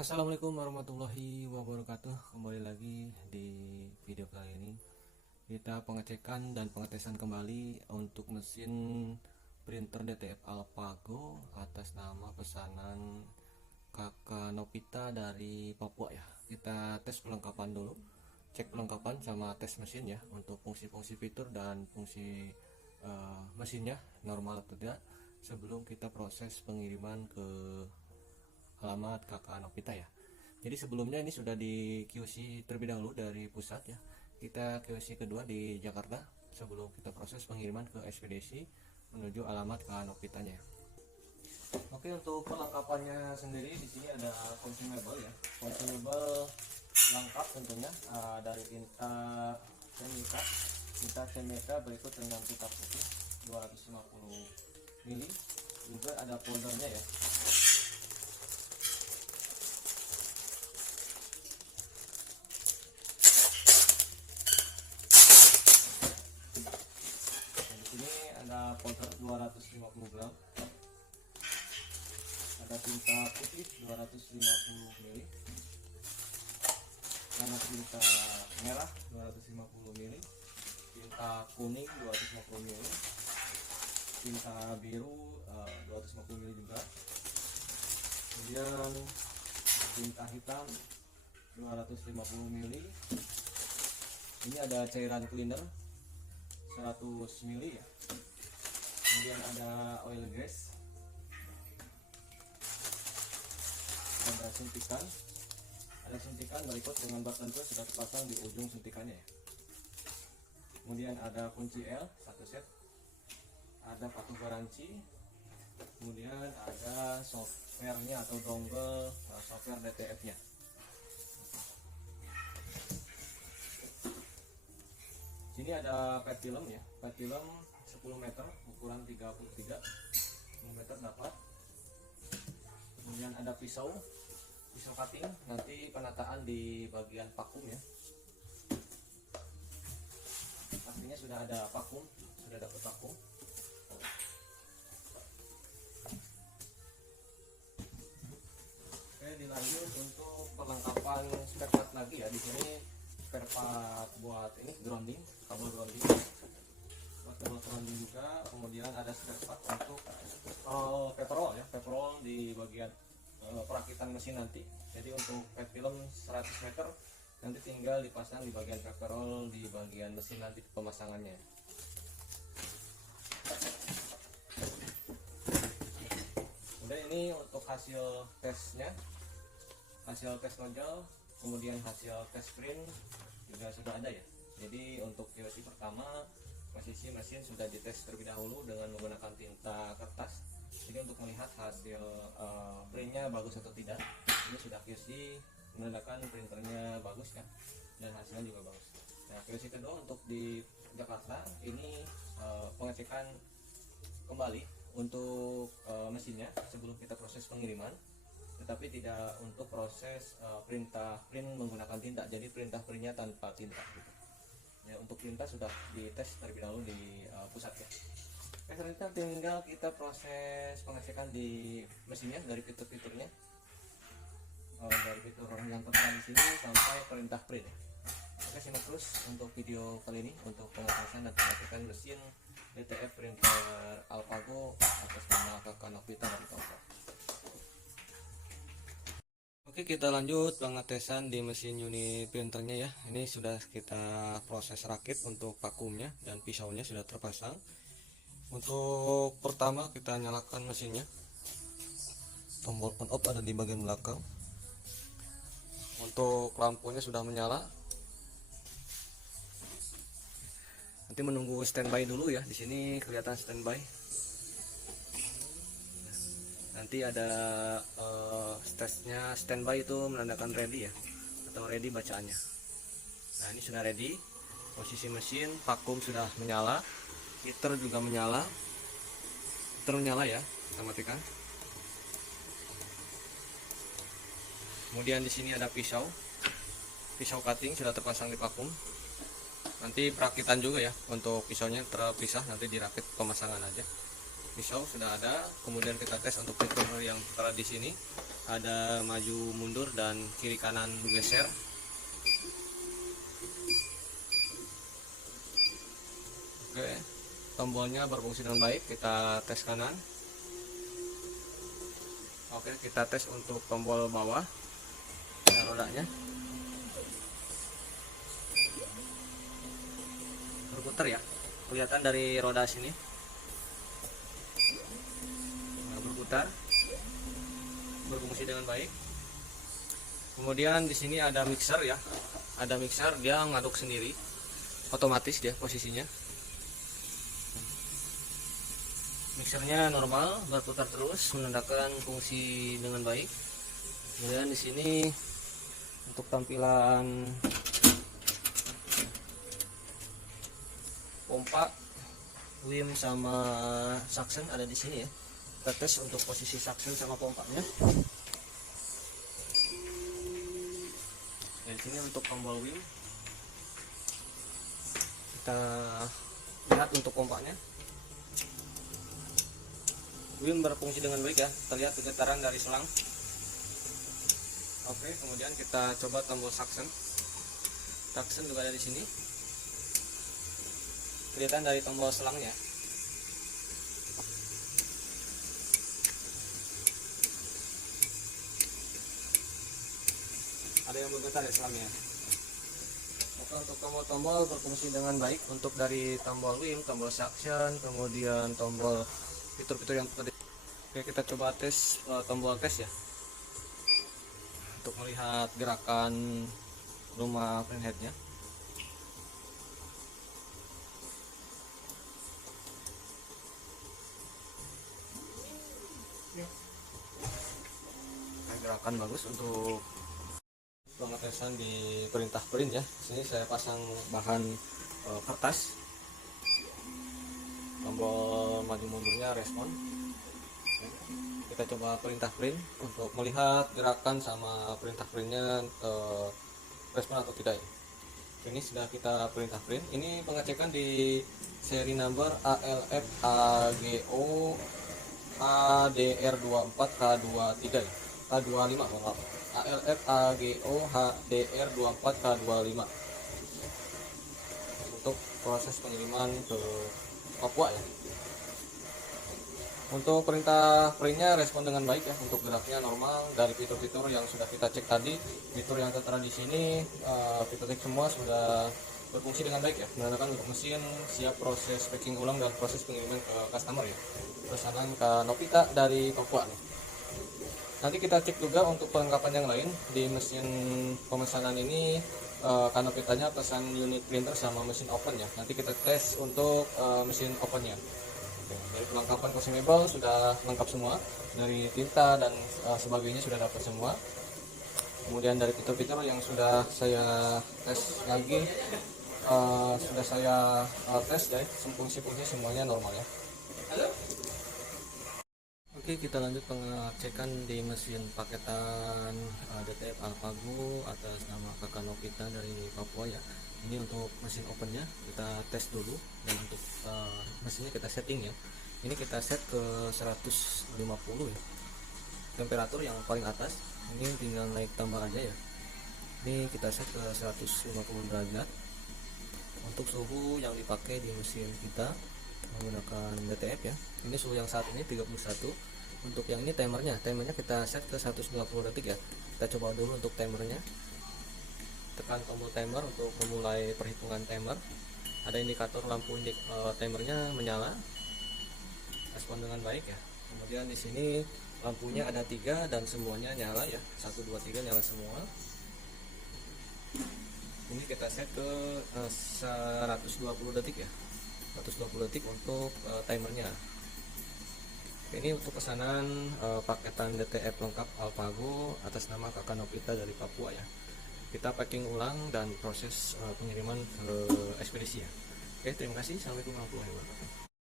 Assalamualaikum warahmatullahi wabarakatuh. Kembali lagi di video kali ini kita pengecekan dan pengetesan kembali untuk mesin printer DTF Alpago atas nama pesanan Kakak Novita dari Papua ya. Kita tes perlengkapan dulu, cek perlengkapan sama tes mesin ya, untuk fungsi-fungsi fitur dan fungsi mesinnya normal atau tidak, sebelum kita proses pengiriman ke alamat Kakak Novita ya. Jadi sebelumnya ini sudah di QC terlebih dahulu dari pusat ya. Kita QC kedua di Jakarta sebelum kita proses pengiriman ke ekspedisi menuju alamat Kakak Novitanya. Oke, untuk perlengkapannya sendiri di sini ada consumable ya. Consumable lengkap tentunya, dari tinta semika berikut dengan tinta putih 250 ml. Juga ada foldernya ya. Ada folder 250 gram, ada tinta putih 250 ml, ada tinta merah 250 ml, tinta kuning 250 ml, tinta biru 250 ml juga, kemudian tinta hitam 250 ml. Ini ada cairan cleaner 100 ml ya. Kemudian ada oil gas, ada suntikan berikut dengan bat tentu sudah terpasang di ujung suntikannya ya. Kemudian ada kunci L 1 set, ada kartu garansi, kemudian ada softwarenya atau dongle software DTF nya. Sini ada pet film ya, pet film 10 meter ukuran 33 meter dapat. Kemudian ada pisau cutting, nanti penataan di bagian vakum ya. Artinya sudah ada vakum, sudah dapat vakum. Oke, dilanjut untuk perlengkapan spare part lagi ya. Di sini spare part buat ini grounding, kabel grounding juga. Kemudian ada spare part untuk paperroll ya, paperroll di bagian perakitan mesin nanti. Jadi untuk pet film 100 meter nanti tinggal dipasang di bagian paperroll di bagian mesin nanti pemasangannya. Kemudian ini untuk hasil tesnya, hasil tes nodal, kemudian hasil tes print juga sudah ada ya. Jadi untuk QC pertama posisi mesin sudah dites terlebih dahulu dengan menggunakan tinta kertas. Jadi untuk melihat hasil printnya bagus atau tidak, ini sudah QC menandakan printernya bagus ya, dan hasilnya juga bagus. Nah, QC kedua untuk di Jakarta ini pengecekan kembali untuk mesinnya sebelum kita proses pengiriman, tetapi tidak untuk proses print menggunakan tinta. Jadi perintah printnya tanpa tinta gitu. Ya, untuk tinta sudah dites terlebih dahulu di pusat ya. Selanjutnya tinggal kita proses pengecekan di mesinnya dari fitur-fiturnya, dari fitur yang tertera di sini sampai perintah print ya. Oke, simak terus untuk video kali ini untuk pengetesan dan pengecekan mesin DTF printer Alpago atas nama Kakak Novita dari Papua. Oke, kita lanjut pengetesan di mesin unit printernya ya. Ini sudah kita proses rakit untuk vakumnya dan pisaunya sudah terpasang. Untuk pertama kita nyalakan mesinnya. Tombol on off ada di bagian belakang. Untuk lampunya sudah menyala. Nanti menunggu standby dulu ya. Di sini kelihatan standby. Nanti ada tesnya standby itu menandakan ready ya, atau ready bacaannya. Nah, ini sudah ready. Posisi mesin vakum sudah menyala, heater juga menyala. Heater menyala ya, kita matikan. Kemudian di sini ada pisau cutting sudah terpasang di vakum. Nanti perakitan juga ya, untuk pisaunya terpisah, nanti dirakit pemasangan aja. Pisau sudah ada. Kemudian kita tes untuk fitur yang tertera di sini, ada maju mundur dan kiri kanan geser. Oke, tombolnya berfungsi dengan baik. Kita tes kanan. Oke, kita tes untuk tombol bawah dan rodanya. Berputar ya, kelihatan dari roda sini. Nah, berputar, berfungsi dengan baik. Kemudian di sini ada mixer ya, ada mixer, dia ngaduk sendiri, otomatis dia posisinya. Mixernya normal, berputar terus, menandakan fungsi dengan baik. Kemudian di sini untuk tampilan pompa, WIM sama suction ada di sini ya. Kita tes untuk posisi suction sama pompanya. Di sini untuk tombol WIM. Kita lihat untuk pompanya. WIM berfungsi dengan baik ya. Kita lihat getaran dari selang. Oke, kemudian kita coba tombol suction. Suction juga ada di sini. Kelihatan dari tombol selangnya. Ada yang bergetar ya selangnya. Oke, untuk tombol-tombol berfungsi dengan baik. Untuk dari tombol WIM, tombol suction, kemudian tombol fitur-fitur yang tadi. Oke, kita coba tes tombol tes ya. Untuk melihat gerakan rumah printheadnya. Gerakan bagus untuk pengetesan di perintah print ya. Sini saya pasang bahan kertas. Tombol maju mundurnya respon. Kita coba perintah print untuk melihat gerakan sama perintah printnya respon atau tidak ya. Ini sudah kita perintah print. Ini pengecekan di seri number ALF AGO HDR24K23 ya. K25 maaf. ALF AGO HDR24K25 untuk proses pengiriman ke Papua ya. Untuk perintah printnya respon dengan baik ya. Untuk geraknya normal. Dari fitur-fitur yang sudah kita cek tadi, fitur yang tertera di sini kita cek semua sudah berfungsi dengan baik ya. Menandakan untuk mesin siap proses packing ulang dan proses pengiriman ke customer ya. Pesanan ke Novita dari Papua nih. Nanti kita cek juga untuk perlengkapan yang lain di mesin pemesanan ini. Kanopitanya pesan unit printer sama mesin open ya. Nanti kita tes untuk mesin opennya. Dari perlengkapan consumable sudah lengkap semua, dari tinta dan sebagainya sudah dapat semua. Kemudian dari fitur-fitur yang sudah saya tes lagi, sudah saya tes ya, fungsi-fungsi semuanya normal ya. Oke, kita lanjut pengecekan di mesin paketan DTF Alpago atas nama kakak Novita dari Papua ya. Ini untuk mesin opennya kita tes dulu, dan untuk mesinnya kita setting ya. Ini kita set ke 150 ya, temperatur yang paling atas. Ini tinggal naik tambah aja ya. Ini kita set ke 150 derajat. Untuk suhu yang dipakai di mesin kita menggunakan DTF ya. Ini suhu yang saat ini 31. Untuk yang ini timernya kita set ke 120 detik ya. Kita coba dulu untuk timernya. Tekan tombol timer untuk memulai perhitungan timer. Ada indikator lampu timernya menyala. Respon dengan baik ya. Kemudian di sini lampunya ada 3 dan semuanya nyala ya. 1 2 3 nyala semua. Ini kita set ke 120 detik ya. 120 detik untuk timernya. Ini untuk pesanan paketan DTF lengkap Alpago atas nama kakak Novita dari Papua ya. Kita packing ulang dan proses pengiriman ke ekspedisi ya. Oke, terima kasih. Assalamualaikum warahmatullahi wabarakatuh.